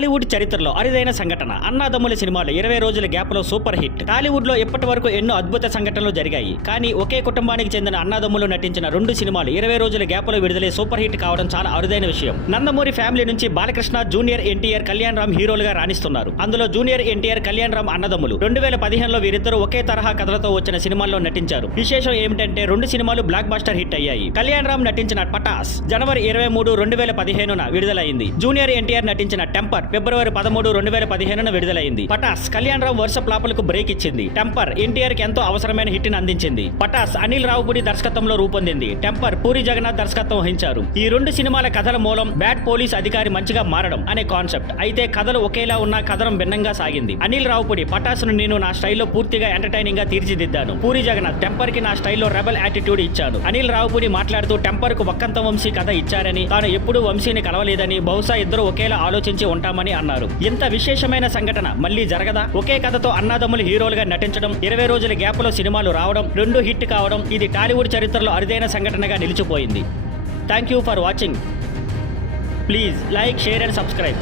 టాలీవుడ్ చరిత్రలో అరుదైన సంఘటన. అన్నాదమ్ముల సినిమాలు 20 రోజుల గ్యాప్ లో సూపర్ హిట్. టాలీవుడ్ లో ఇప్పటి వరకు ఎన్నో అద్భుత సంఘటనలు జరిగాయి. కానీ ఒకే కుటుంబానికి చెందిన అన్నాదమ్ములు నటించిన 2 సినిమాలు 20 రోజుల గ్యాప్ లో విడుదలై సూపర్ హిట్ కావడం చాలా అరుదైన విషయం. నందమూరి ఫ్యామిలీ నుంచి బాలకృష్ణ, జూనియర్ ఎన్టీఆర్, కళ్యాణ్ రామ్ హీరోలుగా రాణిస్తున్నారు. అందులో జూనియర్ ఎన్టీఆర్, కళ్యాణ్ రామ్ అన్నదమ్ములు. 2015లో వీరిద్దరూ ఒకే తరహా కథలతో వచ్చిన సినిమాల్లో నటించారు. విశేషం ఏమిటంటే 2 సినిమాలు బ్లాక్ బస్టర్ హిట్ అయ్యాయి. కళ్యాణ్ రామ్ నటించిన పటాస్ జనవరి 23, 2015న విడుదలైంది. జూనియర్ ఎన్టీఆర్ నటించిన టెంపర్ ఫిబ్రవరి 13, 2015న విడుదలైంది. పటాస్ కళ్యాణ్ రామ్ వరుస ఫ్లాపులకు బ్రేక్ ఇచ్చింది. టెంపర్ ఎన్టీఆర్ కి ఎంతో అవసరమైన హిట్ ని అందించింది. పటాస్ అనిల్ రావుపూడి దర్శకత్వంలో రూపొందింది. టెంపర్ పూరి జగన్నాథ్ దర్శకత్వం వహించారు. ఈ 2 సినిమాల కథల మూలం బ్యాడ్ పోలీస్ అధికారి మంచిగా మారడం అనే కాన్సెప్ట్. అయితే కథలు ఒకేలా ఉన్న కథనం భిన్నంగా సాగింది. అనిల్ రావుపూడి పటాస్ ను నేను నా స్టైల్లో పూర్తిగా ఎంటర్టైనింగ్ గా తీర్చిదిద్దాను. పూరి జగన్నాథ్ టెంపర్ కి నా స్టైల్లో రెబల్ యాటిట్యూడ్ ఇచ్చాను. అనిల్ రావుపూడి మాట్లాడుతూ టెంపర్ కు వక్కంత వంశీ కథ ఇచ్చారని, తాను ఎప్పుడూ వంశీని కలవలేదని, బహుశా ఇద్దరు ఒకేలా ఆలోచించి ఉంటామని అన్నారు. ఇంత విశేషమైన సంఘటన మళ్లీ జరగదా? ఒకే కథతో అన్నాదమ్ములు హీరోలుగా నటించడం, 20 రోజుల గ్యాప్ లో సినిమాలు రావడం, 2 హిట్ కావడం, ఇది టాలీవుడ్ చరిత్రలో అరుదైన సంఘటనగా నిలిచిపోయింది. Thank you for watching. Please like, share and subscribe.